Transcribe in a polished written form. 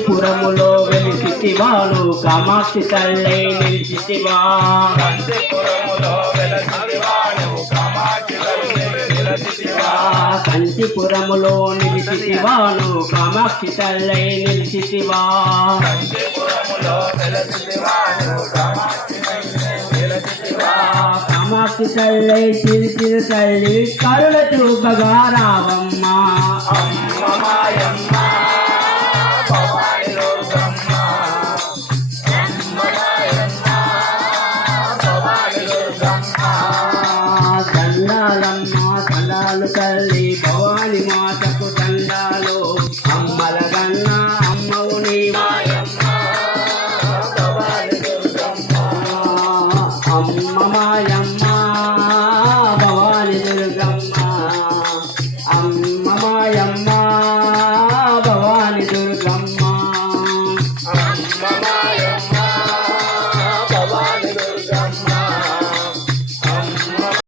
కాంచీపురములో వెలిసితివాను కామాక్షి తల్లై నిలిచితివా కంచిపురములో నిలిచితివాను కామాక్షి తల్లై నిలిచితివా కామాక్షి తల్లై చిరిచిన తల్లి కరుణ చూపగా రావమ్మ దండాలమ్మ దండాలు తల్లి భవాని మాతకు దండాలు అమ్మల గన్న అమ్మవు నీవాయమ్మ అమ్మ